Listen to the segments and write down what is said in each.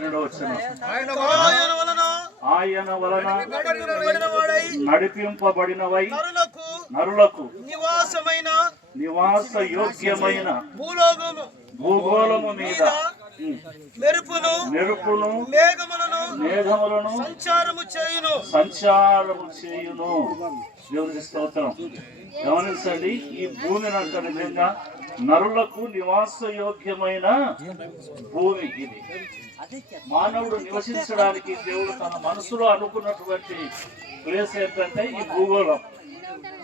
12వ వచనం. ఆయన వలన నడిపింపబడినవై నరులకు నివాస యోగ్యమైన భూగోళము మీద మెరుపును మేఘములను సంచారము చేయును. దేవునికి స్తోత్రం. గమనించండి, ఈ భూమిని అంత నిజంగా నరులకు నివాస యోగ్యమైన భూమి ఇది. మానవుడు నివసించడానికి దేవుడు తన మనసులో అనుకున్నటువంటి ప్లేస్ ఏంటంటే ఈ భూగోళం.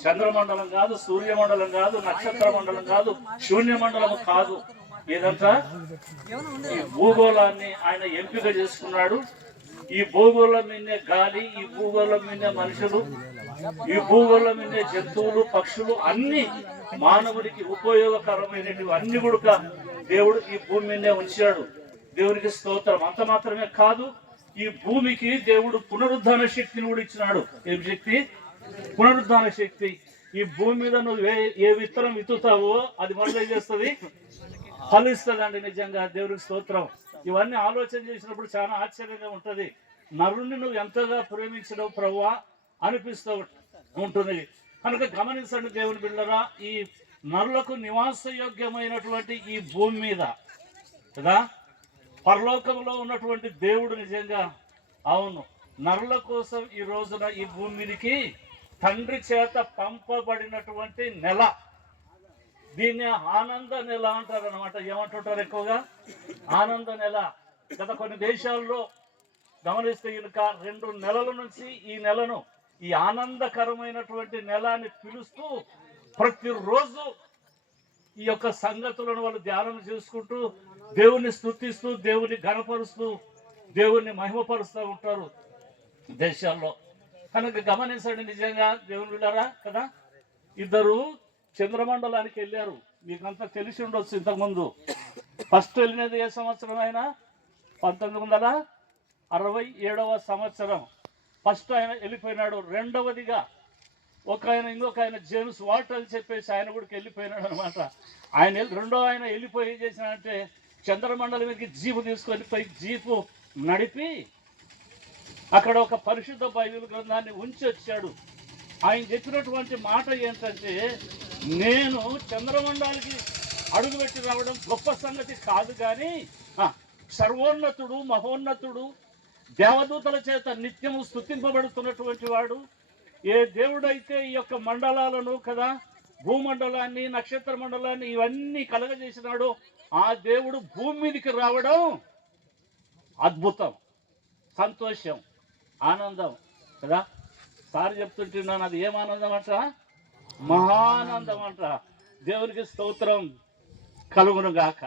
చంద్రమండలం కాదు, సూర్యమండలం కాదు, నక్షత్ర మండలం కాదు, శూన్యమండలం కాదు. ఏదంతా ఈ భూగోళాన్ని ఆయన ఎంపిక చేసుకున్నాడు. ఈ భూగోళం మీదే గాలి, ఈ భూగోళం మీదే మనుషులు, ఈ భూగోళం మీదే జంతువులు, పక్షులు, అన్ని మానవుడికి ఉపయోగకరమైనవి అన్ని కూడా దేవుడు ఈ భూమి మీదే ఉంచాడు. దేవునికి స్తోత్రం. అంత మాత్రమే కాదు, ఈ భూమికి దేవుడు పునరుద్ధాన శక్తిని కూడా ఇచ్చినాడు. ఏం శక్తి? పునరుద్ధాన శక్తి. ఈ భూమి మీద నువ్వు ఏ విత్తనం విత్తుతావో అది మళ్ళీ చేస్తుంది, ఫలిస్తుందండి. నిజంగా దేవునికి స్తోత్రం. ఇవన్నీ ఆలోచన చేసినప్పుడు చాలా ఆశ్చర్యంగా ఉంటది. నరుణ్ణి నువ్వు ఎంతగా ప్రేమించడం ప్రభువా అనిపిస్తూ ఉంటుంది. కనుక గమనించండి దేవుని బిడ్డలారా, ఈ నరులకు నివాస యోగ్యమైనటువంటి ఈ భూమి మీద కదా పరలోకంలో ఉన్నటువంటి దేవుడు నిజంగా అవును నరుల కోసం ఈ రోజున ఈ భూమి మీదకి తండ్రి చేత పంపబడినటువంటి నెల. దీన్ని ఆనంద నెల అంటారు అనమాట. ఏమంటుంటారు ఎక్కువగా? ఆనంద నెల. గత కొన్ని దేశాల్లో గమనిస్తే కనుక 2 నెలల నుంచి ఈ నెలను ఈ ఆనందకరమైనటువంటి నెల అని పిలుస్తూ ప్రతిరోజు ఈ యొక్క సంగతులను వాళ్ళు ధ్యానం చేసుకుంటూ దేవుణ్ణి స్తుతిస్తూ దేవుని ఘనపరుస్తూ దేవుణ్ణి మహిమపరుస్తూ ఉంటారు దేశాల్లో. కనుక గమనించండి, నిజంగా దేవుని బిడ్డలారా కదా, ఇద్దరు చంద్రమండలానికి వెళ్ళారు. మీకంతా తెలిసి ఉండొచ్చు. ఇంతకుముందు ఫస్ట్ వెళ్ళినది ఏ సంవత్సరం అయినా 1967వ సంవత్సరం ఫస్ట్ ఆయన వెళ్ళిపోయినాడు. రెండవదిగా ఇంకొక ఆయన జేమ్స్ వాట్ అని చెప్పేసి ఆయన కూడా వెళ్ళిపోయినాడు అనమాట. రెండో ఆయన వెళ్ళిపోయి ఏం చేసినాడంటే చంద్రమండలం మీదకి జీపు తీసుకొని పోయి జీపు నడిపి అక్కడ ఒక పరిశుద్ధ బైబిల్ గ్రంథాన్ని ఉంచి వచ్చాడు. ఆయన చెప్పినటువంటి మాట ఏంటంటే, నేను చంద్రమండలానికి అడుగుపెట్టి రావడం గొప్ప సంగతి కాదు, కానీ సర్వోన్నతుడు, మహోన్నతుడు, దేవదూతల చేత నిత్యము స్తుతింపబడుతున్నటువంటి వాడు, ఏ దేవుడైతే ఈ యొక్క మండలాలను కదా భూమండలాన్ని, నక్షత్ర మండలాన్ని ఇవన్నీ కలగజేసినాడో ఆ దేవుడు భూమి మీదకి రావడం అద్భుతం, సంతోషం, ఆనందం కదా. సార్ చెప్తుంటున్నాను, అది ఏం ఆనందం అంట? మహానందం అంట. దేవునికి స్తోత్రం కలుగును గాక.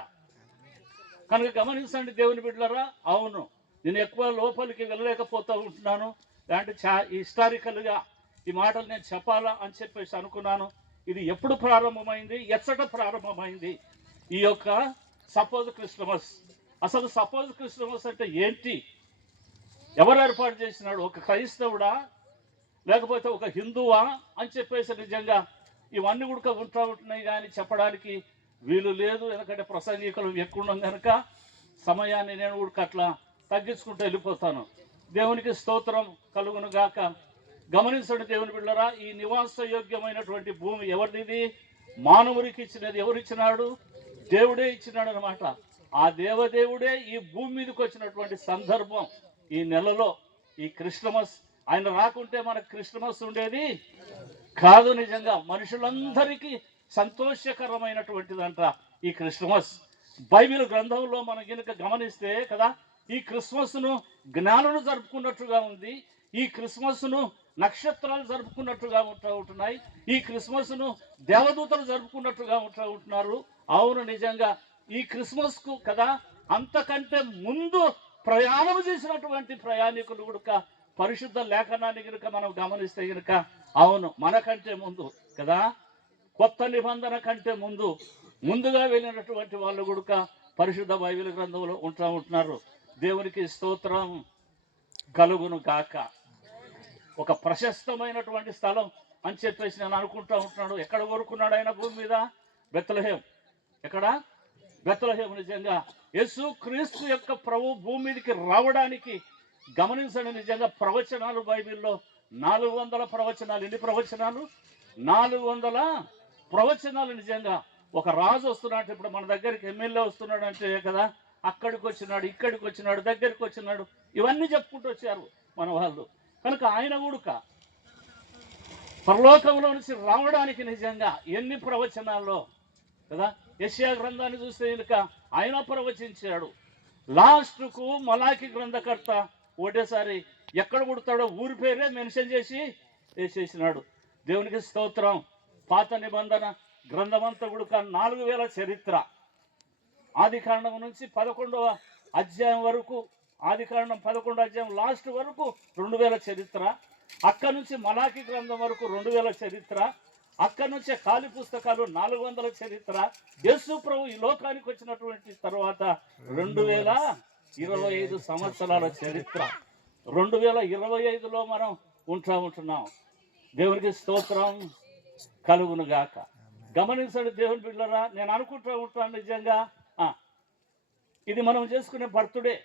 కనుక గమనించండి దేవుని బిడ్డలారా. అవును, నేను ఎక్కువ లోపలికి వెళ్ళలేకపోతూ ఉంటున్నాను. అంటే హిస్టారికల్గా ఈ మాటలు నేను చెప్పాలా అని చెప్పేసి అనుకున్నాను. ఇది ఎప్పుడు ప్రారంభమైంది, ఎచ్చట ప్రారంభమైంది ఈ యొక్క సపోజ్ క్రిస్టమస్? అసలు సపోజ్ క్రిస్టమస్ అంటే ఏంటి? ఎవరు ఏర్పాటు చేసినాడు? ఒక క్రైస్తవుడా లేకపోతే ఒక హిందువా అని చెప్పేసి నిజంగా ఇవన్నీ కూడా ఉంటున్నాయి, కానీ చెప్పడానికి వీలు లేదు. ఎందుకంటే ప్రసంగికులు ఎక్కువ ఉన్నాం కనుక సమయాన్ని నేను కూడా అట్లా తగ్గించుకుంటూ వెళ్ళిపోతాను. దేవునికి స్తోత్రం కలుగును గాక. గమనించండి దేవుని బిడ్డలారా, ఈ నివాస యోగ్యమైనటువంటి భూమి ఎవరిది? మానవుడికి ఇచ్చినది. ఎవరు ఇచ్చినాడు? దేవుడే ఇచ్చినాడు అనమాట. ఆ దేవదేవుడే ఈ భూమి మీదకి వచ్చినటువంటి సందర్భం ఈ నెలలో ఈ క్రిస్టమస్. ఆయన రాకుంటే మనకు క్రిస్టమస్ ఉండేది కాదు. నిజంగా మనుషులందరికీ సంతోషకరమైనటువంటిదంట ఈ క్రిస్టమస్. బైబిల్ గ్రంథంలో మనం కనుక గమనిస్తే కదా, ఈ క్రిస్మస్ను జ్ఞానులు జరుపుకున్నట్టుగా ఉంది, ఈ క్రిస్మస్ను నక్షత్రాలు జరుపుకున్నట్టుగా ఉంటున్నాయి, ఈ క్రిస్మస్ను దేవదూతలు జరుపుకున్నట్టుగా ఉంటున్నారు. అవును, నిజంగా ఈ క్రిస్మస్కు కదా అంతకంటే ముందు ప్రయాణం చేసినటువంటి ప్రయాణికులు కూడా పరిశుద్ధ లేఖనాన్ని కనుక మనం గమనిస్తే కనుక అవును, మనకంటే ముందు కదా, కొత్త నిబంధన కంటే ముందుగా వెళ్ళినటువంటి వాళ్ళు కూడా పరిశుద్ధ బైబిల్ గ్రంథంలో ఉంటున్నారు. దేవునికి స్తోత్రం కలుగును గాక. ఒక ప్రశస్తమైనటువంటి స్థలం అని చెప్పేసి నేను అనుకుంటూ ఉంటున్నాడు. ఎక్కడ కోరుకున్నాడు ఆయన భూమి మీద? బెత్లెహేం. ఎక్కడ? బెత్లెహేము నిజంగా యేసు క్రీస్తు యొక్క ప్రభు భూమి మీదకి రావడానికి గమనించండి. నిజంగా ప్రవచనాలు బైబిల్లో 400 ప్రవచనాలు. ఎన్ని ప్రవచనాలు? 400 ప్రవచనాలు. నిజంగా ఒక రాజు వస్తున్నాడు, ఇప్పుడు మన దగ్గరికి ఎమ్మెల్యే వస్తున్నాడు అంటే కదా, అక్కడికి వచ్చినాడు, ఇక్కడికి వచ్చినాడు, దగ్గరికి వచ్చినాడు, ఇవన్నీ చెప్పుకుంటూ వచ్చారు మన వాళ్ళు. కనుక ఆయన కూడా పరలోకంలో నుంచి రావడానికి నిజంగా ఎన్ని ప్రవచనాల్లో కదా. యెషయా గ్రంథాన్ని చూస్తే కనుక ఆయన ప్రవచించాడు. లాస్ట్కు మలాకి గ్రంథకర్త ఒకటేసారి ఎక్కడ పుడతాడో ఊరి పేరే మెన్షన్ చేసి వేసేసినాడు. దేవునికి స్తోత్రం. పాత నిబంధన గ్రంథమంతా కూడా 4000 చరిత్ర. ఆది కాండం నుంచి 11వ అధ్యాయం వరకు, ఆది కాండం 11వ అధ్యాయం లాస్ట్ వరకు 2000 చరిత్ర. అక్కడి నుంచి మలాకి గ్రంథం వరకు 2000 చరిత్ర. అక్కడి నుంచే ఖాళీ పుస్తకాలు 400 చరిత్ర. యేసు ప్రభు ఈ లోకానికి వచ్చినటువంటి తర్వాత 2025 సంవత్సరాల చరిత్ర. 2025లో మనం ఉంటున్నాం. దేవునికి స్తోత్రం కలుగును గాక. గమనించండి దేవుని బిడ్డలారా, నేను అనుకుంటూ ఉంటాను నిజంగా ఇది మనం చేసుకునే బర్త్డే.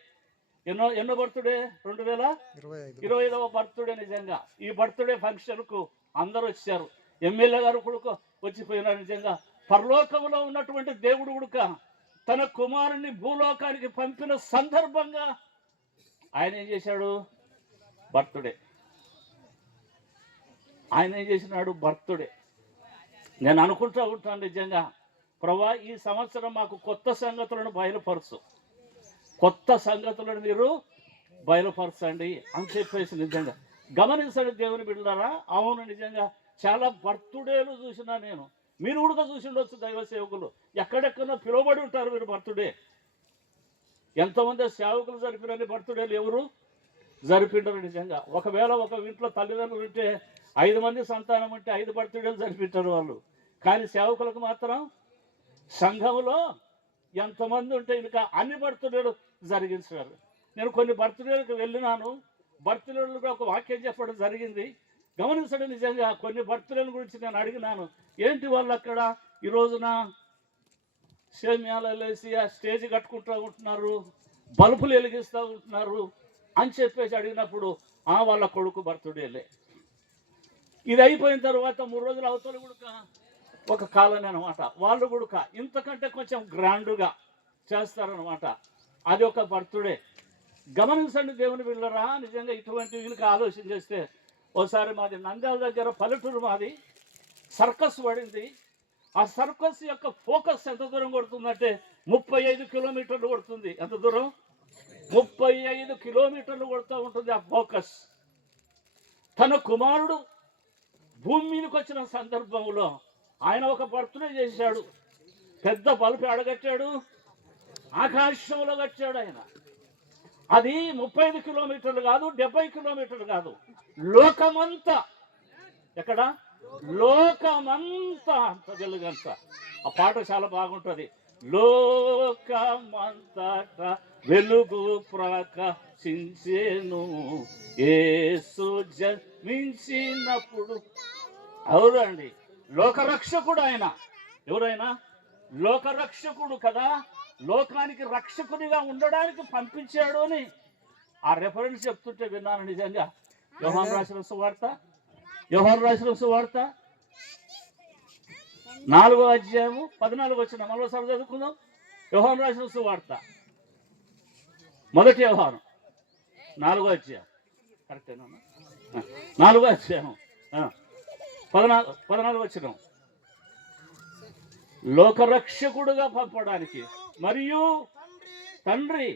ఎన్నో బర్త్డే? 2025వ బర్త్డే. నిజంగా ఈ బర్త్డే ఫంక్షన్కు అందరూ వచ్చారు. ఎమ్మెల్యే గారు కూడా వచ్చిపోయినారు. నిజంగా పరలోకంలో ఉన్నటువంటి దేవుడు కూడా తన కుమారుని భూలోకానికి పంపిన సందర్భంగా ఆయన ఏం చేశాడు? బర్త్డే. ఆయన ఏం చేసినాడు? బర్త్డే. నేను అనుకుంటూ ఉంటాను నిజంగా, ప్రభా ఈ సంవత్సరం మాకు కొత్త సంగతులను బయలుపరచు, కొత్త సంగతులను మీరు బయలుపరచండి అని చెప్పేసి నిజంగా గమనించండి దేవుని బిడ్డలారా. అవును, నిజంగా చాలా బర్త్డేలు చూసినా నేను. మీరు కూడా చూసి ఉండొచ్చు దైవ సేవకులు, ఎక్కడెక్కడో పిలువబడి ఉంటారు మీరు బర్త్డే. ఎంతమంది సేవకులు జరిపినని బర్త్డేలు ఎవరు జరిపిండరు. నిజంగా ఒకవేళ ఒక ఇంట్లో తల్లిదండ్రులు ఉంటే 5 మంది సంతానం ఉంటే 5 బర్త్డేలు జరిపింటారు వాళ్ళు. కానీ సేవకులకు మాత్రం సంఘంలో ఎంతమంది ఉంటే ఇంకా అన్ని బర్త్డేలు జరిగించారు. నేను కొన్ని బర్త్డేలకు వెళ్ళినాను. బర్త్డేలుగా ఒక వాక్యం చెప్పడం జరిగింది. గమనించండి నిజంగా కొన్ని బర్త్డేల గురించి నేను అడిగినాను. ఏంటి వాళ్ళు అక్కడ ఈ రోజున సేమ్యాలు వేసి ఆ స్టేజ్ కట్టుకుంటూ ఉంటున్నారు, బల్బులు వెలిగిస్తూ ఉంటున్నారు అని చెప్పేసి అడిగినప్పుడు వాళ్ళ కొడుకు బర్త్డేలే. ఇది అయిపోయిన తర్వాత 3 రోజుల అవతల కూడా ఒక కాలనీ అనమాట. వాళ్ళు కూడా ఇంతకంటే కొంచెం గ్రాండ్గా చేస్తారనమాట. అది ఒక బర్త్డే. గమనించండి దేవుని బిడ్డలారా, నిజంగా ఇటువంటి వీళ్ళకి ఆలోచన చేస్తే ఒకసారి మాది నంద్యాల దగ్గర పల్లెటూరు, మాది సర్కస్ పడింది. ఆ సర్కస్ యొక్క ఫోకస్ ఎంత దూరం కొడుతుందంటే 35 కిలోమీటర్లు కొడుతుంది. ఎంత దూరం? 35 కిలోమీటర్లు కొడుతూ ఉంటుంది ఆ ఫోకస్. తన కుమారుడు భూమి మీదకి వచ్చిన సందర్భంలో ఆయన ఒక బర్త్డే చేశాడు. పెద్ద బల్బు అడగట్టాడు, ఆకాశంలో కట్టాడు ఆయన. అది 35 కిలోమీటర్లు కాదు, 70 కిలోమీటర్లు కాదు, లోకమంతా. ఎక్కడ? లోకమంతా అంత వెలుగంత. ఆ పాట చాలా బాగుంటుంది. లోకమంతట వెలుగు ప్రకాశించెను యేసు జన్మించినప్పుడు. అవునండి, లోకరక్షకుడు ఆయన. ఎవరైనా లోకరక్షకుడు కదా, లోకానికి రక్షకునిగా ఉండడానికి పంపించాడు అని ఆ రెఫరెన్స్ చెప్తుంటే విన్నాను. నిజంగా యోహాను రాసిన సువార్త 4వ అధ్యాయము 14 వచ్చిన మరోసారి చదువుకుందాం. యోహాను రాసిన సువార్త 1 యోహాను 4వ అధ్యాయం, కరెక్టేనా? 4వ అధ్యాయం 14 వచ్చిన లోకరక్షకుడుగా పంపడానికి మరియు తండ్రి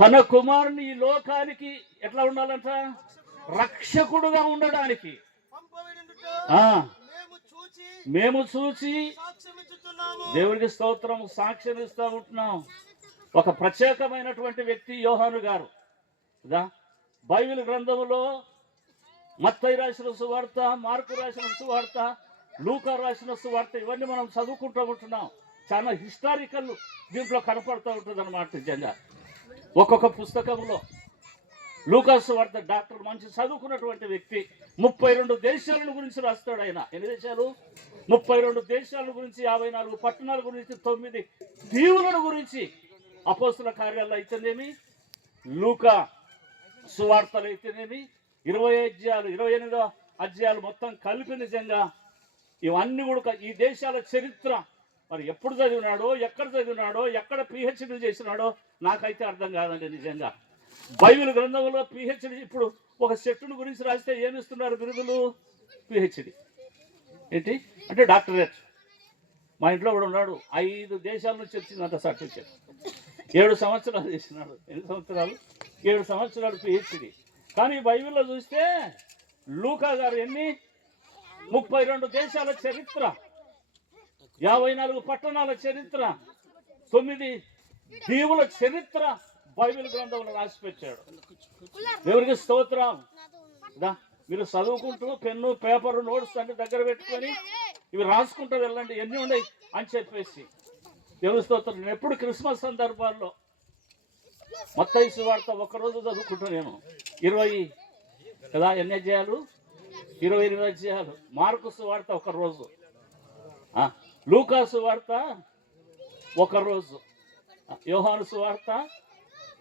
తన కుమారుని ఈ లోకానికి ఎట్లా ఉండాలంట? రక్షకుడుగా ఉండడానికి మేము చూచి దేవుడికి స్తోత్రం సాక్ష్యం ఇస్తూ ఉంటున్నాం. ఒక ప్రత్యేకమైనటువంటి వ్యక్తి యోహాను గారు. బైబిల్ గ్రంథములో మత్తయి రాసిన సువార్త, మార్కు రాసిన సువార్త, లూకా రాసిన సువార్త, ఇవన్నీ మనం చదువుకుంటూ ఉంటున్నాం. చాలా హిస్టారికల్ దీంట్లో కనపడుతూ ఉంటుంది అన్నమాట. నిజంగా ఒక్కొక్క పుస్తకంలో లూకా సువార్త డాక్టర్ మంచి చదువుకున్నటువంటి వ్యక్తి 32 దేశాలను గురించి రాస్తాడు ఆయన. ఎన్ని దేశాలు? 32 దేశాల గురించి, 54 పట్టణాల గురించి, 9 దీవుల గురించి అపోస్తుల కార్యాలు అయితేనేమి, లూకా సువార్తలు అయితేనేమి, 20 అధ్యాయాలు, 28 అధ్యాయాలు మొత్తం కలిపి నిజంగా ఇవన్నీ కూడా ఈ దేశాల చరిత్ర మరి ఎప్పుడు చదివినాడో, ఎక్కడ చదివినాడో, ఎక్కడ పిహెచ్డీ చేసినాడో నాకైతే అర్థం కాదండి నిజంగా. బైబిల్ గ్రంథంలో పిహెచ్డీ, ఇప్పుడు ఒక చెట్టును గురించి రాస్తే ఏమిస్తున్నారు బిరుదులు? పిహెచ్డీ ఏంటి అంటే డాక్టరేట్. మా ఇంట్లో కూడా ఉన్నాడు, 5 దేశాల నుంచి వచ్చిందంట సర్టిఫికేట్. 7 సంవత్సరాలు చేసినాడు. ఎన్ని సంవత్సరాలు? 7 సంవత్సరాలు పిహెచ్డీ. కానీ బైబిల్లో చూస్తే లూకా గారు ఎన్ని 32 దేశాల చరిత్ర, 54 పట్టణాల చరిత్ర, 9 దీవుల చరిత్ర బైబిల్ గ్రంథంలో రాసి పెట్టాడు. ఎవరికి స్తోత్రం. మీరు చదువుకుంటూ పెన్ను, పేపరు, నోట్స్ అన్ని దగ్గర పెట్టుకొని ఇవి రాసుకుంటూ వెళ్ళండి, ఎన్ని ఉన్నాయి అని చెప్పేసి. ఎవరి స్తోత్రం. నేను ఎప్పుడు క్రిస్మస్ సందర్భాల్లో మత్తయి సువార్త ఒక్కరోజు చదువుకుంటా నేను. 20 కదా, ఎన్ని అధ్యాయాలు? 20 అధ్యాయాలు. మార్కు సువార్త ఒకరోజు, లూకా సువార్త ఒకరోజు, యోహాను సువార్త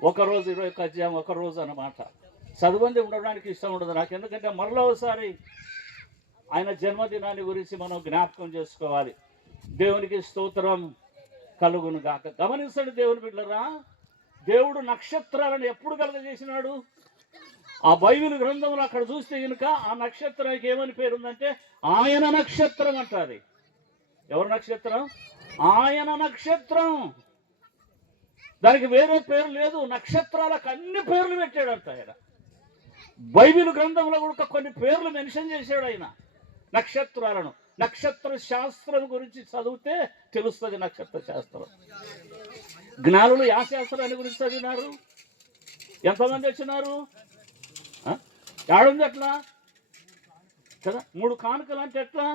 ఒకరోజు, 21 అధ్యాయం ఒకరోజు అన్నమాట. చదువుంది ఉండడానికి ఇష్టం ఉండదు నాకు. ఎందుకంటే మరలా ఒకసారి ఆయన జన్మదినాన్ని గురించి మనం జ్ఞాపకం చేసుకోవాలి. దేవునికి స్తోత్రం కలుగును గాక. గమనించండి దేవుని బిడ్డలారా, దేవుడు నక్షత్రాలను ఎప్పుడు కలుగజేసినాడు? ఆ బైబిల్ గ్రంథంలో అక్కడ చూస్తే కనుక ఆ నక్షత్రానికి ఏమని పేరుందంటే ఆయన నక్షత్రం అంటారు. ఎవరు నక్షత్రం? ఆయన నక్షత్రం. దానికి వేరే పేరు లేదు. నక్షత్రాలకు అన్ని పేర్లు పెట్టాడంట ఆయన. బైబిల్ గ్రంథంలో కూడా కొన్ని పేర్లు మెన్షన్ చేశాడు ఆయన నక్షత్రాలను. నక్షత్ర శాస్త్రం గురించి చదివితే తెలుస్తుంది నక్షత్ర శాస్త్రం. జ్ఞానులు ఆ శాస్త్రాన్ని గురించి చదివినారు. ఎంతమంది వచ్చినారు? ఏడుంది ఎట్లా కదా? 3 కానుకలు అంటే ఎట్లా?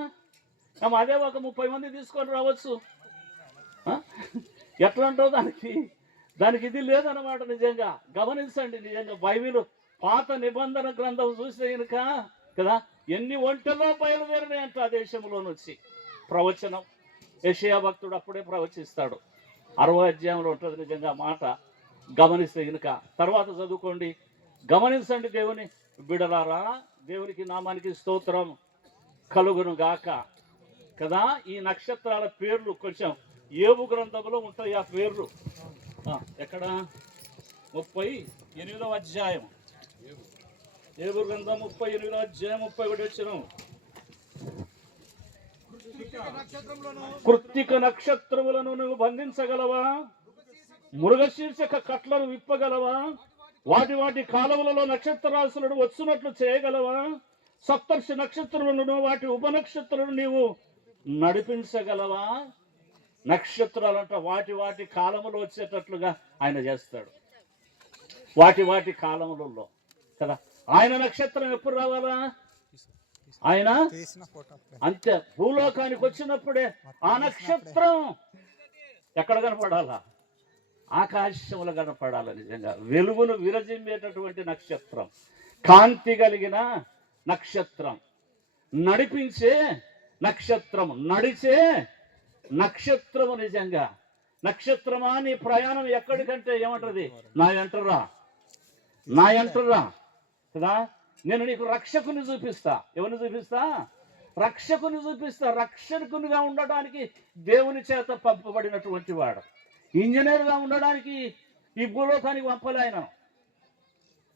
అదే ఒక 30 మంది తీసుకొని రావచ్చు. ఎట్లా అంటావు? దానికి ఇది లేదన్నమాట. నిజంగా గమనించండి. నిజంగా బైబిల్ పాత నిబంధన గ్రంథం చూస్తే కనుక కదా ఎన్ని ఒంటెలో బయలుదేరినాయి అంట ఆ దేశంలో నుంచి. ప్రవచనం యెషయా భక్తుడు అప్పుడే ప్రవచిస్తాడు. 60 అధ్యాయంలో ఉంటుంది నిజంగా మాట. గమనిస్తే కనుక తర్వాత చదువుకోండి. గమనించండి దేవుని బిడలారా, దేవునికి నామానికి స్తోత్రం కలుగును గాక కదా. ఈ నక్షత్రాల పేర్లు కొంచెం ఏబు గ్రంథంలో ఉంటాయి ఆ పేర్లు. ఎక్కడ? 38వ అధ్యాయం. ఏబు గ్రంథం 38వ అధ్యాయం 31 వచనం. కృత్తిక నక్షత్రములను నువ్వు బంధించగలవా? మృగశీర్షక కట్లను విప్పగలవా? వాటి వాటి కాలములలో నక్షత్ర రాశులను వచ్చునట్లు చేయగలవా? సప్తర్షి నక్షత్రములను వాటి ఉపనక్షత్రాలను నీవు నడిపించగలవా? నక్షత్రాలంట వాటి వాటి కాలములో వచ్చేటట్లుగా ఆయన చేస్తాడు. వాటి వాటి కాలములలో కదా. ఆయన నక్షత్రం ఎప్పుడు రావాలా? ఆయన అంతే భూలోకానికి వచ్చినప్పుడే ఆ నక్షత్రం ఎక్కడ కనపడాలా? ఆకాశంలో కనపడాల. నిజంగా వెలుగును విరజిమ్మేటటువంటి నక్షత్రం, కాంతి కలిగిన నక్షత్రం, నడిపించే నక్షత్రం, నడిచే నక్షత్రము. నిజంగా నక్షత్రమా నీ ప్రయాణం ఎక్కడికంటే ఏమంటది? నా ఎంటరా, నా ఎంటరా కదా. నేను నీకు రక్షకుని చూపిస్తా. ఎవరిని చూపిస్తా? రక్షకుని చూపిస్తా. రక్షకునిగా ఉండడానికి దేవుని చేత పంపబడినటువంటి వాడు. ఇంజనీర్గా ఉండడానికి ఈ భూలోకానికి పంపలే ఆయన.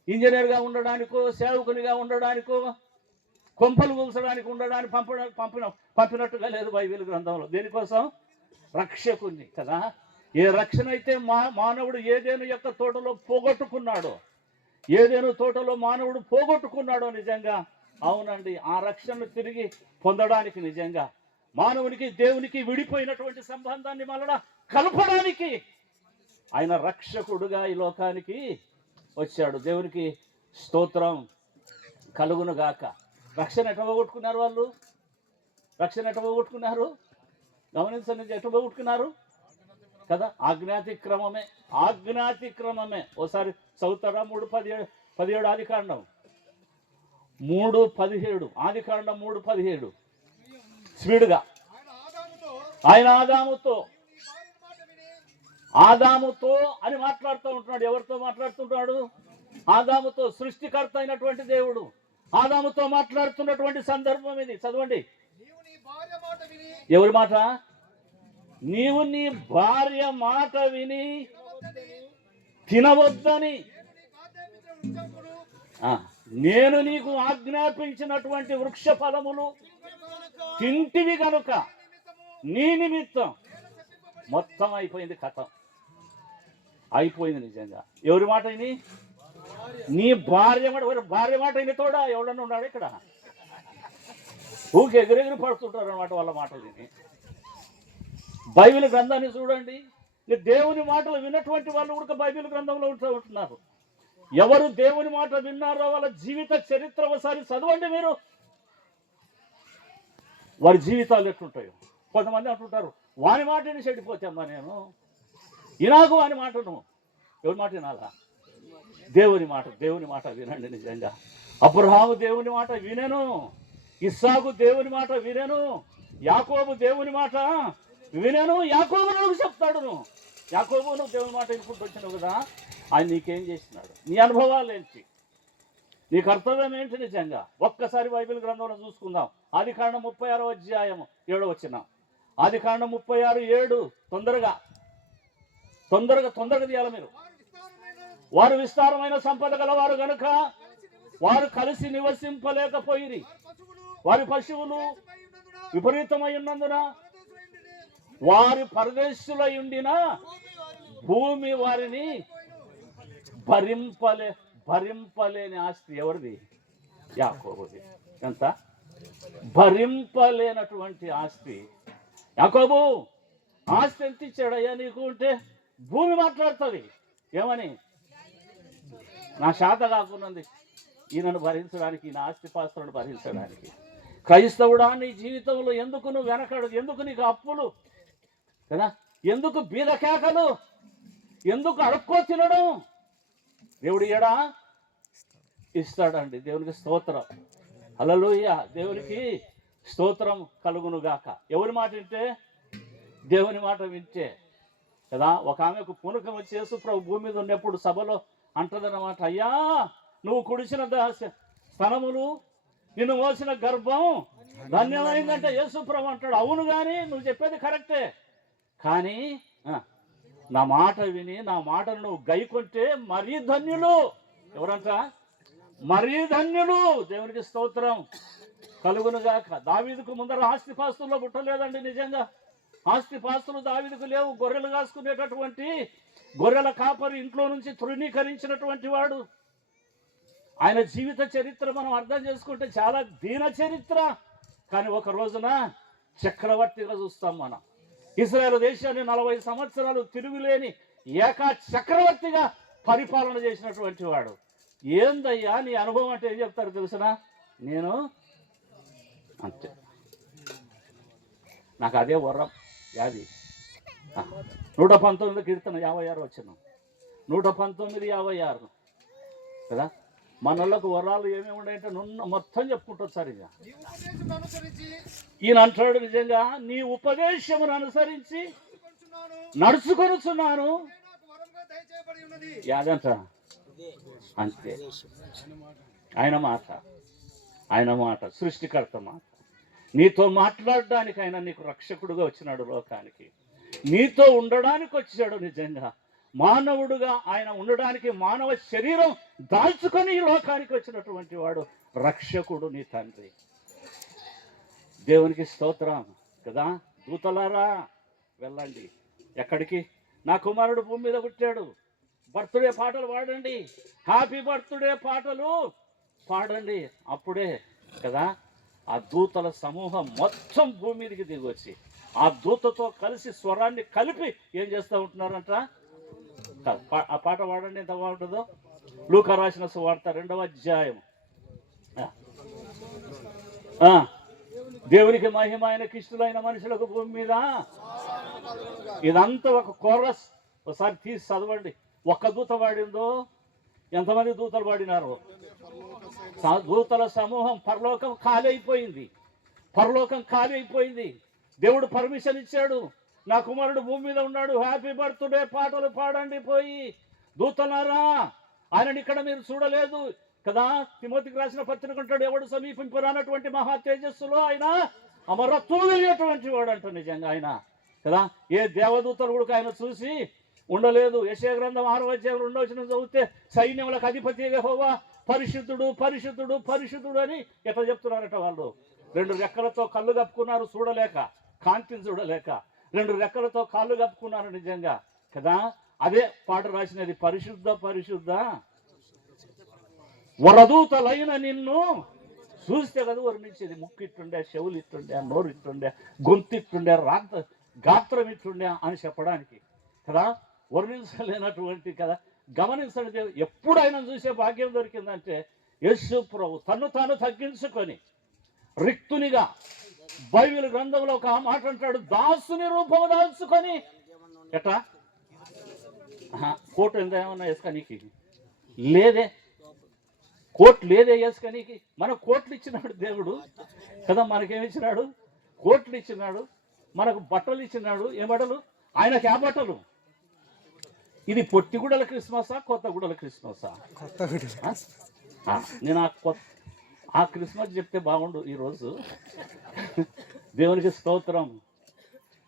ఇంజనీర్గా ఉండడానికో, సేవకునిగా ఉండడానికో, కొంపలు కూల్చడానికి ఉండడానికి పంపినట్టుగా లేదు బైబిల్ గ్రంథంలో. దేనికోసం? రక్షకుని కదా. ఏ రక్షణ అయితే మానవుడు ఏదేను యొక్క తోటలో పోగొట్టుకున్నాడో, ఏదేను తోటలో మానవుడు పోగొట్టుకున్నాడో నిజంగా అవునండి, ఆ రక్షణను తిరిగి పొందడానికి నిజంగా మానవునికి దేవునికి విడిపోయినటువంటి సంబంధాన్ని మళ్ళా కలపడానికి ఆయన రక్షకుడుగా ఈ లోకానికి వచ్చాడు. దేవునికి స్తోత్రం కలుగును గాక. రక్షణ ఎట్లా పోగొట్టుకున్నారు వాళ్ళు? రక్షణ ఎట్లా పోగొట్టుకున్నారు? గమనించండి, ఎట్లా పోగొట్టుకున్నారు కదా. ఆజ్ఞాతిక్రమమే, ఆజ్ఞాతిక్రమమే. ఓసారి చదువుతారా? 3:17 ఆదికాండం 3:17 ఆదికాండం 3:17 స్పీడ్గా ఆయన ఆదాముతో అని మాట్లాడుతూ ఉంటున్నాడు. ఎవరితో మాట్లాడుతుంటాడు? ఆదాముతో. సృష్టికర్త అయినటువంటి దేవుడు ఆదాముతో మాట్లాడుతున్నటువంటి సందర్భం ఇది. చదవండి. ఎవరి మాట? నీవు నీ భార్య మాట విని తినవద్దని నేను నీకు ఆజ్ఞాపించినటువంటి వృక్ష ఫలములు తింటివి కనుక నీ నిమిత్తం మొత్తం అయిపోయింది. కథం అయిపోయింది. నిజంగా ఎవరి మాట అయిని? నీ భార్య మాట. భార్య మాట అయిన తోడా ఎవడన్నా ఉన్నాడు ఇక్కడ? ఊరికి ఎగిరెగిరి పడుతుంటారు అన్నమాట వాళ్ళ మాట విని. బైబిల్ గ్రంథాన్ని చూడండి. దేవుని మాటలు విన్నటువంటి వాళ్ళు కూడా బైబిల్ గ్రంథంలో ఉంటున్నారు. ఎవరు దేవుని మాట విన్నారో వాళ్ళ జీవిత చరిత్ర ఒకసారి చదవండి మీరు. వారి జీవితాలు ఎట్లుంటాయో. కొంతమంది అంటుంటారు, వాని మాటని చెడిపోతామ్మా నేను. ఇనాకు వాని మాటను. ఎవరి మాట వినాలా? దేవుని మాట. దేవుని మాట వినండి. నిజంగా అబ్రహాము దేవుని మాట వినెను, ఇస్సాకు దేవుని మాట వినెను, యాకోబు దేవుని మాట వినెను. యాకోబు నువ్వు చెప్తాడు, యాకోబు నువ్వు దేవుని మాట వినుకుంటూ వచ్చినావు కదా, ఆయన నీకేం చేసినాడు? నీ అనుభవాలు ఏంటి? నీ కర్తవ్యం ఏంటి? నిజంగా ఒక్కసారి బైబిల్ గ్రంథంలో చూసుకుందాం. ఆదికాండం 36వ అధ్యాయం 7వ వచనం. ఆదికాండం 36:7. తొందరగా తీయాలి మీరు. వారు విస్తారమైన సంపద గలవారు గనుక వారు కలిసి నివసింపలేకపోయిరి. వారి పశువులు విపరీతమై ఉన్నందున వారి పరదేశులై ఉండిన భూమి వారిని భరింపలేని ఆస్తి ఎవరిది? యాకోబుది. ఎంత? భరింపలేనటువంటి ఆస్తి. యాకోబు, ఆస్తి ఎంత ఇచ్చాడయ్యా నీకు అంటే భూమి మాట్లాడుతుంది. ఏమని? నా శాత కాకున్నది ఈయనను భరించడానికి, ఈయన ఆస్తిపాస్తులను భరించడానికి. క్రైస్తవుడా, నీ జీవితంలో ఎందుకు నువ్వు వెనకడు? ఎందుకు నీకు అప్పులు కదా? ఎందుకు బీద కేకలు? ఎందుకు అడుక్కో తినడం? దేవుడు ఇయ్యడా? ఇస్తాడండి. దేవునికి స్తోత్రం. హల్లెలూయా. దేవునికి స్తోత్రం కలుగును గాక. ఎవరి మాట వింటే? దేవుని మాట వింటే కదా. ఒక ఆమెకు పూనకం వచ్చి యేసుప్రభు భూమి మీద ఉన్నప్పుడు సభలో అంటదన్నమాట, అయ్యా నువ్వు కుడిసిన స్తనములు, నిన్ను మోసిన గర్భం ధన్యమైందంటే యేసుప్రభు అంటాడు, అవును కానీ నువ్వు చెప్పేది కరెక్టే, కానీ నా మాట విని నా మాటను నువ్వు గైకొంటే మరీ ధన్యులు. ఎవరంట? మరీ ధన్యులు. దేవునికి స్తోత్రం కలుగునుగాక. దావీదుకు ముందర ఆస్తిపాస్తుల్లో పుట్టలేదండి. నిజంగా ఆస్తిపాస్తులు దావీదుకు లేవు. గొర్రెలు కాసుకునేటటువంటి గొర్రెల కాపరి ఇంట్లో నుంచి తృణీకరించినటువంటి వాడు. ఆయన జీవిత చరిత్ర మనం అర్థం చేసుకుంటే చాలా దీన చరిత్ర. కానీ ఒక రోజున చక్రవర్తిగా చూస్తాం మనం. ఇశ్రాయేలు దేశాన్ని 40 సంవత్సరాలు తిరుగులేని ఏకా చక్రవర్తిగా పరిపాలన చేసినటువంటి వాడు. ఏందయ్యా నీ అనుభవం అంటే ఏం చెప్తారు తెలుసునా? నేను అంతే, నాకు అదే వర్రం. యాది 119 కీర్తన 56 వచ్చిన 119:56 కదా. మనలకు వరాలు ఏమేమి ఉన్నాయంటే మొత్తం చెప్పుకుంటుంది సార్. ఇక ఈయన అంటాడు, నిజంగా నీ ఉపదేశమును అనుసరించి నడుచుకొనుచున్నాను. యాదంట అంతే. ఆయన మాట సృష్టికర్త మాట. నీతో మాట్లాడడానికి ఆయన నీకు రక్షకుడుగా వచ్చినాడు లోకానికి. నీతో ఉండడానికి వచ్చాడు. నిజంగా మానవుడుగా ఆయన ఉండడానికి మానవ శరీరం దాల్చుకొని ఈ లోకానికి వచ్చినటువంటి వాడు రక్షకుడు, నీ తండ్రి. దేవునికి స్తోత్రం కదా. దూతలారా వెళ్ళండి. ఎక్కడికి? నా కుమారుడు భూమి మీద పుట్టాడు. బర్త్డే పాటలు పాడండి, హ్యాపీ బర్త్డే పాటలు పాడండి. అప్పుడే కదా ఆ దూతల సమూహం మొత్తం భూమి మీదకి దిగి వచ్చి ఆ దూతతో కలిసి స్వరాన్ని కలిపి ఏం చేస్తూ ఉంటున్నారంట? ఆ పాట పాడండి, ఎంత బాగుంటుందో. లూకా రాసిన సువార్త 2వ అధ్యాయం. దేవునికి మహిమ, ఆయనకి ఇష్టలైన మనుషులకు భూమి మీద. ఇదంతా ఒక కోరస్. ఒకసారి తీసి చదవండి. ఒక్క దూత పాడిందో ఎంతమంది దూతలు పాడినారు? దూతల సమూహం. పరలోకం ఖాళీ అయిపోయింది. దేవుడు పర్మిషన్ ఇచ్చాడు. నా కుమారుడు భూమి మీద ఉన్నాడు, హ్యాపీ బర్త్డే పాటలు పాడండి పోయి దూతలారా, ఆయనని ఇక్కడ మీరు చూడలేదు కదా. తిమోతికి రాసిన పత్రిక అంటాడు, ఎవడు సమీపింపరానటువంటి మహా తేజస్సులో ఆయన అమరత్వం కలిగినటువంటి వాడు అంట. నిజంగా ఆయన కదా, ఏ దేవదూతలు కూడా ఆయన చూసి ఉండలేదు. యెషయా గ్రంథం 6వ అధ్యాయం 2వ వచనం చదివితే సైన్యములకు అధిపతి యెహోవా పరిశుద్ధుడు పరిశుద్ధుడు పరిశుద్ధుడు అని ఎట్లా చెప్తున్నారట. వాళ్ళు 2 రెక్కలతో కళ్ళు కప్పుకున్నారు చూడలేక, కాంతిని చూడలేక 2 రెక్కలతో కాళ్ళు కప్పుకున్నారు నిజంగా కదా. అదే పాట రాసినది, పరిశుద్ధ పరిశుద్ధ వరదూతలైన నిన్ను చూస్తే కదా వర్ణించేది. ముక్కు ఇట్టుండే, చెవులు ఇట్టుండే, నోరు ఇట్టుండే, గొంతు ఇట్టుండే, గాత్రం ఇట్టుండే అని చెప్పడానికి కదా, వర్ణించలేనటువంటి కదా. గమనించండి, ఎప్పుడు ఆయన చూసే భాగ్యం దొరికిందంటే యేసు ప్రభు తను తాను తగ్గించుకొని రిక్తునిగా, బైబిల్ గ్రంథంలో ఒక మాట అంటాడు, దాసుని రూపము దాల్చుకొని. ఎట్లా కోటు ఎంత ఏమన్నా వేసుకనీకి లేదే, కోట్ లేదే వేసుకనీకి. మనకు కోట్లు ఇచ్చినాడు దేవుడు కదా, మనకేమిచ్చినాడు? కోట్లు ఇచ్చినాడు, మనకు బట్టలు ఇచ్చినాడు. ఏ బట్టలు? ఆయనకి ఆ బట్టలు. ఇది పొట్టిగూడల క్రిస్మసా, కొత్తగూడల క్రిస్మసా? నేను ఆ క్రిస్మస్ చెప్తే బాగుండు ఈరోజు. దేవునికి స్తోత్రం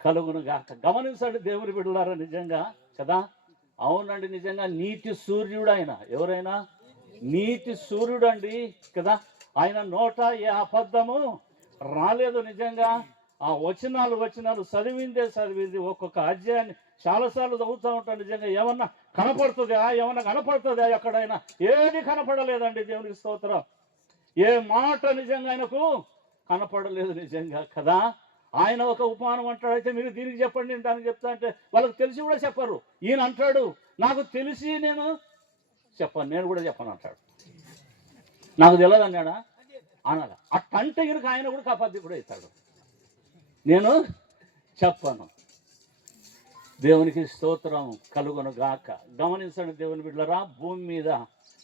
కలుగును గాక. గమనించండి దేవుని బిడ్డలారా, నిజంగా కదా. అవునండి, నిజంగా నీతి సూర్యుడు ఆయన. ఎవరైనా నీతి సూర్యుడు అండి కదా. ఆయన నోట ఏ అబద్ధము రాలేదు. నిజంగా ఆ వచనాలు చదివింది ఒక్కొక్క అధ్యాయాన్ని చాలాసార్లు చదువుతూ ఉంటాను. నిజంగా ఏమన్నా కనపడుతుందా ఎక్కడైనా? ఏది కనపడలేదండి. దేవునికి స్తోత్రం. ఏ మాట నిజంగా ఆయనకు కనపడలేదు నిజంగా కదా. ఆయన ఒక ఉపమానం అంటాడు, అయితే మీరు దీనికి చెప్పండి, నేను దానికి చెప్తా అంటే వాళ్ళకి తెలిసి కూడా చెప్పరు. ఈయన అంటాడు, నాకు తెలిసి నేను చెప్పను, నేను కూడా చెప్పను అంటాడు. నాకు తెలియదు అన్నాడా అనాల. అట్టంటే ఈయనకు ఆయన కూడా కపద్ది కూడా అవుతాడు, నేను చెప్పను. దేవునికి స్తోత్రం కలుగును గాక. గమనించండి దేవుని బిడ్డలారా, భూమి మీద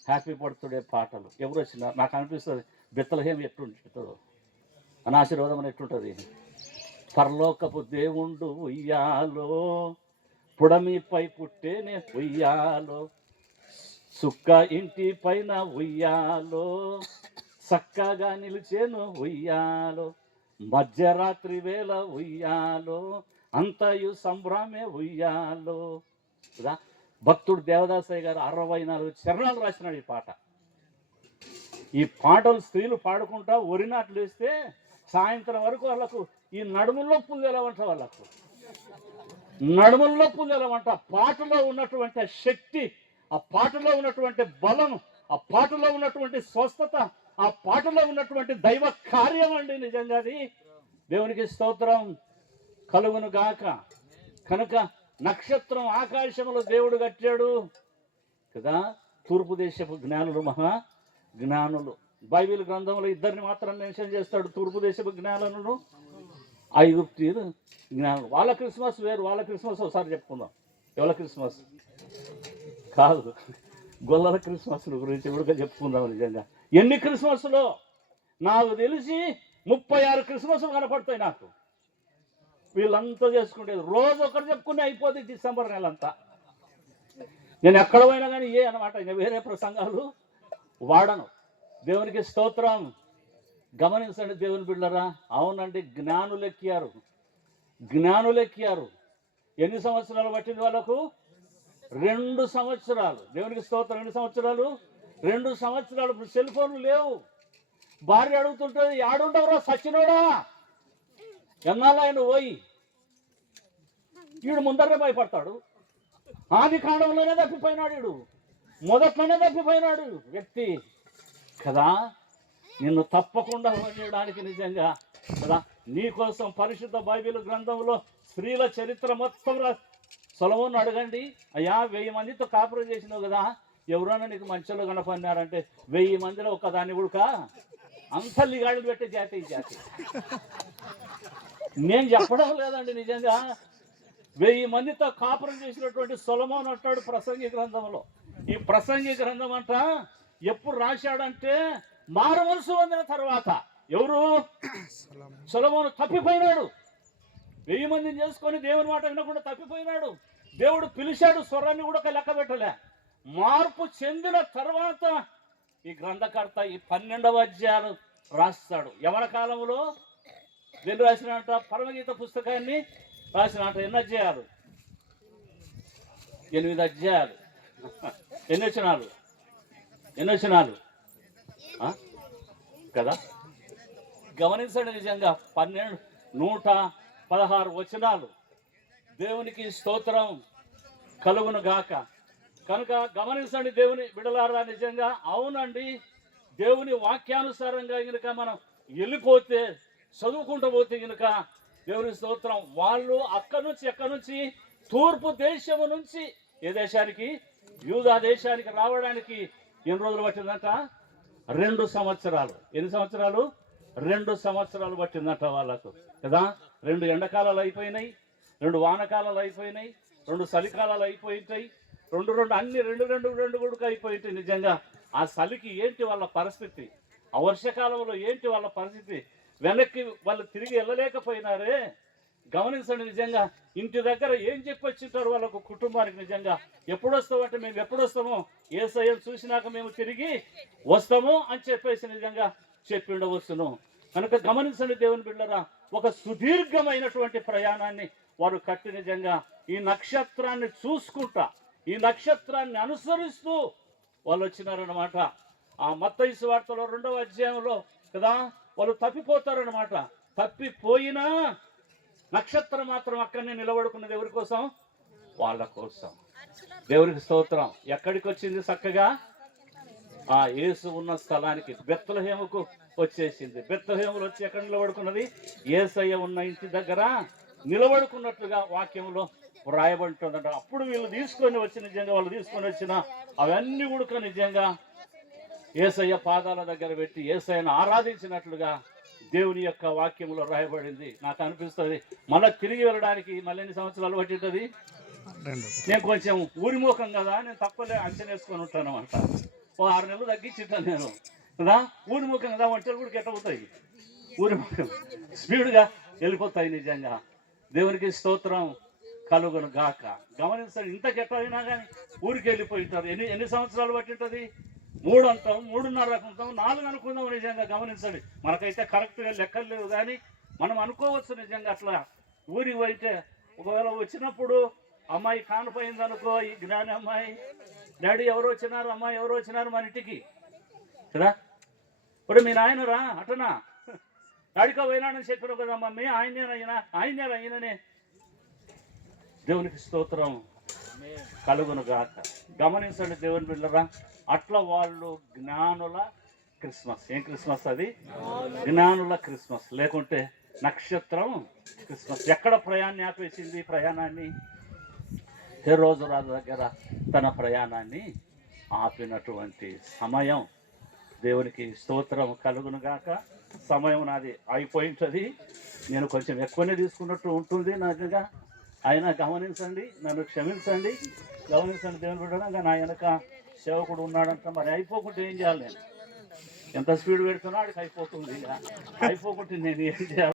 హ్యాపీ బర్త్డే పాటలు ఎవరు వచ్చినారు? నాకు అనిపిస్తుంది బెత్లెహేం ఎట్టుంటుందో, అని ఆశీర్వాదం అని ఎట్టుంటుంది. పరలోకపు దేవుండు ఉయ్యాలో, పుడమిపై పుట్టేనే ఉయ్యాలో, సుక్క ఇంటి పైన ఉయ్యాలో, చక్కగా నిలిచేను ఉయ్యాలో, మధ్యరాత్రి వేళ ఉయ్యాలో, అంతయు సంభ్రమే ఉయ్యాలో. భక్తుడు దేవదాసయ్య గారు 64 చరణాలు రాసినాడు ఈ పాట. ఈ పాటలు స్త్రీలు పాడుకుంటా ఒరినాట్లు వేస్తే సాయంత్రం వరకు వాళ్ళకు ఈ నడుముల్లో పుల్లెలవంట, వాళ్ళకు నడుముల్లో పుల్లెలవంట. పాటలో ఉన్నటువంటి శక్తి, ఆ పాటలో ఉన్నటువంటి బలం, ఆ పాటలో ఉన్నటువంటి స్వస్థత, ఆ పాటలో ఉన్నటువంటి దైవ కార్యం అండి నిజంగా. అది దేవునికి స్తోత్రం కలుగును గాక. కనుక నక్షత్రం ఆకాశంలో దేవుడు కట్టాడు కదా. తూర్పు దేశపు జ్ఞానులు మహా జ్ఞానులు. బైబిల్ గ్రంథంలో 2 మాత్రం మెన్షన్ చేస్తాడు, తూర్పు దేశపు జ్ఞానులను, ఐగుప్తీయులు జ్ఞానులు. వాళ్ళ క్రిస్మస్ వేరు. వాళ్ళ క్రిస్మస్ ఒకసారి చెప్పుకుందాం. ఎవరి క్రిస్మస్ కాదు, గొల్లల క్రిస్మస్ గురించి కూడా చెప్పుకుందాం. నిజంగా ఎన్ని క్రిస్మస్లో నాకు తెలిసి 36 క్రిస్మస్లు కనపడతాయి నాకు. వీళ్ళంతా చేసుకుంటేది రోజు ఒకటి చెప్పుకునే అయిపోతుంది డిసెంబర్ నెలంతా. నేను ఎక్కడ పోయినా కానీ అనమాట, ఇంకా వేరే ప్రసంగాలు వాడను. దేవునికి స్తోత్రం. గమనించండి దేవుని బిడ్డలారా. అవునండి, జ్ఞానులు ఎక్కారు. ఎన్ని సంవత్సరాలు పట్టింది వాళ్ళకు? 2 సంవత్సరాలు. దేవునికి స్తోత్రం. 2 సంవత్సరాలు. 2 సంవత్సరాలు. ఇప్పుడు సెల్ ఫోన్లు లేవు. భార్య అడుగుతుంటుంది, ఆడుండవరా సచ్చినోడా, ఎన్నాళ్ళు ఆయన పోయి. వీడు ముందరనే భయపడతాడు. ఆది కాండంలోనే తప్పిపోయినాడు, వీడు మొదట్లోనే తప్పిపోయినాడు వ్యక్తి కదా. నిన్ను తప్పకుండా చేయడానికి నిజంగా కదా నీకోసం పరిశుద్ధ బైబిల్ గ్రంథంలో స్త్రీల చరిత్ర మొత్తం సొలొమోను అడగండి, అయ్యా 1000 మందితో కాపురం చేసినావు కదా, ఎవరైనా నీకు మంచిలో కనపడినారంటే 1000 మందిలో ఒక్కదాన్ని కూడా అంత లిగాడులు పెట్టే జాతి ఈ జాతి. నేను చెప్పడం లేదండి, నిజంగా 1000 మందితో కాపురం చేసినటువంటి సొలొమోను అంటాడు ప్రసంగి గ్రంథంలో. ఈ ప్రసంగి గ్రంథం అంట ఎప్పుడు రాశాడంటే మారు మనసు పొందిన తర్వాత. ఎవరు? సొలొమోను తప్పిపోయినాడు. 1000 మందిని చేసుకొని దేవుని మాట వినకుండా తప్పిపోయినాడు. దేవుడు పిలిచాడు, స్వరాన్ని కూడా లెక్క పెట్టలే. మార్పు చెందిన తర్వాత ఈ గ్రంథకర్త ఈ 12వ అధ్యాయాలు రాస్తాడు. యవన కాలంలో దేని రాసినట? పరమగీత పుస్తకాన్ని రాసినట. ఎన్ని అధ్యాయాలు? 8 అధ్యాయాలు. ఎన్ని వచనాలు కదా? గమనించండి, నిజంగా 116 వచనాలు. దేవునికి స్తోత్రం కలుగును గాక. కనుక గమనించండి దేవుని బిడలారా, నిజంగా అవునండి, దేవుని వాక్యానుసారంగా కనుక మనం వెళ్ళిపోతే, చదువుకుంటూ పోతే కనుక దేవుని స్తోత్రం, వాళ్ళు ఎక్కడి నుంచి తూర్పు దేశము నుంచి ఏ దేశానికి? యూదా దేశానికి రావడానికి ఎన్ని రోజులు పట్టిందంట? 2 సంవత్సరాలు. ఎన్ని సంవత్సరాలు? 2 సంవత్సరాలు పట్టిందంట వాళ్ళకు కదా. 2 ఎండకాలాలు అయిపోయినాయి, 2 వానకాలాలు అయిపోయినాయి, 2 చలికాలాలు అయిపోయింటాయి, అన్ని రెండు గుడుకు అయిపోయింటాయి. నిజంగా ఆ చలికి ఏంటి వాళ్ళ పరిస్థితి? ఆ వర్షకాలంలో ఏంటి వాళ్ళ పరిస్థితి? వెనక్కి వాళ్ళు తిరిగి వెళ్ళలేకపోయినారే. గమనించండి, నిజంగా ఇంటి దగ్గర ఏం చెప్పొచ్చుంటారు వాళ్ళకు కుటుంబానికి? నిజంగా ఎప్పుడు వస్తామంటే, మేము ఎప్పుడు వస్తామో, యేసయ్యను చూసినాక మేము తిరిగి వస్తాము అని చెప్పేసి నిజంగా చెప్పిండవచ్చును. కనుక గమనించండి దేవుని బిడ్డలారా, ఒక సుదీర్ఘమైనటువంటి ప్రయాణాన్ని వారు కట్టి నిజంగా ఈ నక్షత్రాన్ని చూసుకుంటా, ఈ నక్షత్రాన్ని అనుసరిస్తూ వాళ్ళు వచ్చినారనమాట. ఆ మత్తయి సువార్తలో 2వ అధ్యాయంలో కదా, వాళ్ళు తప్పిపోతారనమాట. తప్పిపోయినా నక్షత్రం మాత్రం అక్కడనే నిలబడుకున్నది. ఎవరి కోసం? వాళ్ళ కోసం. దేవునికి స్తోత్రం. ఎక్కడికి వచ్చింది? చక్కగా ఆ యేసు ఉన్న స్థలానికి, బెత్లెహేముకు వచ్చేసింది. బెత్లెహేములో వచ్చి ఎక్కడ నిలబడుకున్నది? యేసయ్య ఉన్న ఇంటి దగ్గర నిలబడుకున్నట్లుగా వాక్యంలో వ్రాయబడుతుందంట. అప్పుడు వీళ్ళు తీసుకొని వచ్చి, నిజంగా వాళ్ళు తీసుకొని వచ్చిన అవన్నీ కూడా నిజంగా యేసయ్య పాదాల దగ్గర పెట్టి యేసయ్యను ఆరాధించినట్లుగా దేవుని యొక్క వాక్యంలో రాయబడింది. నాకు అనిపిస్తుంది మళ్ళీ తిరిగి వెళ్ళడానికి మళ్ళీ ఎన్ని సంవత్సరాలు పట్టింటుంది? నేను కొంచెం ఊరిముఖం కదా, నేను తప్పలే అంచనా వేసుకొని ఉంటాను అనమాట. 6 నెలలు తగ్గించుంటాను నేను కదా. ఊరిముఖం కదా, వంటలు కూడా కెట్టవుతాయి. ఊరిముఖం స్పీడ్గా వెళ్ళిపోతాయి. నిజంగా దేవునికి స్తోత్రం కలుగును గాక. గమనించండి, ఇంత కెట్టయినా కానీ ఊరికి వెళ్ళిపోయి ఉంటారు. ఎన్ని సంవత్సరాలు పట్టింటుంది? 3 అంటాం, 3.5 అనుకుంటాం, 4 అనుకుందాం. నిజంగా గమనించండి, మనకైతే కరెక్ట్గా లెక్కలు లేవు, కానీ మనం అనుకోవచ్చు నిజంగా అట్లా. ఊరికి పోయితే ఒకవేళ వచ్చినప్పుడు అమ్మాయి కానిపోయింది అనుకో, ఈ జ్ఞాని అమ్మాయి, డాడీ ఎవరు వచ్చినారు, అమ్మాయి ఎవరు వచ్చినారు మన ఇంటికి కదా. ఇప్పుడు మీ నాయనరా అటనా డాడీకో పోయినాడని చెప్పారు కదా మమ్మీ, ఆయననే. దేవునికి స్తోత్రం కలుగును గాక. గమనించండి దేవుని బిడ్డలారా, అట్లా వాళ్ళు జ్ఞానుల క్రిస్మస్. ఏం క్రిస్మస్ అది? జ్ఞానుల క్రిస్మస్. లేకుంటే నక్షత్రం క్రిస్మస్. ఎక్కడ ప్రయాణాన్ని ఆపేసింది? ప్రయాణాన్ని హెరోదు రాజు దగ్గర తన ప్రయాణాన్ని ఆపినటువంటి సమయం. దేవునికి స్తోత్రం కలుగును గాక. సమయం నాది అయిపోయింటుంది. నేను కొంచెం ఎక్కువనే తీసుకున్నట్టు ఉంటుంది నాకుగా. అయినా గమనించండి, నన్ను క్షమించండి. గమనించండి దేవుని బిడ్డలారా, నా వెనక సేవకుడు ఉన్నాడంట. మరి అయిపోకుంటే ఏం చేయాలి? నేను ఎంత స్పీడ్ పెడుతున్నా ఆడికి అయిపోతుంది. అయిపోకుంటే నేను ఏం చేయాలి?